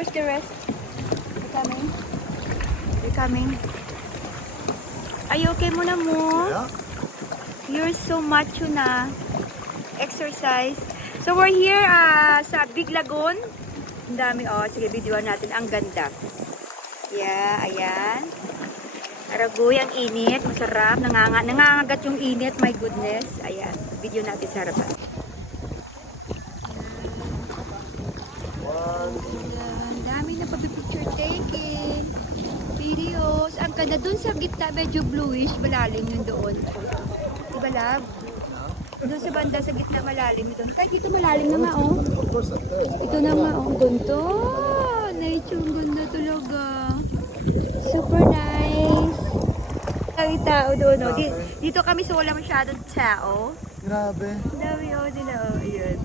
Where's the rest? They're coming. They're coming. Are you okay muna mo? Yeah. You're so macho na. Exercise. So we're here sa Big Lagoon. Ang dami, oh. Sige, videoan natin. Ang ganda. Yeah, ayan. Aragoy, ang init. Masarap. Nangangagat yung init. My goodness. Ayan. Video natin sa harapan. Ang dami na pag-picture taking. Videos. Ang ganda dun sa gitna. Medyo bluish. Malalim yun doon. Diba, love? Doon sa banda sa gitna malalim ito. Kahit dito malalim na nga, oh. Ito na nga, oh. Ganto. Nature, ang ganda talaga. Super nice. Ang tao doon, oh. Dito kami so wala masyadong tao. Grabe. Ang dami, oh, nila, oh. Ayun.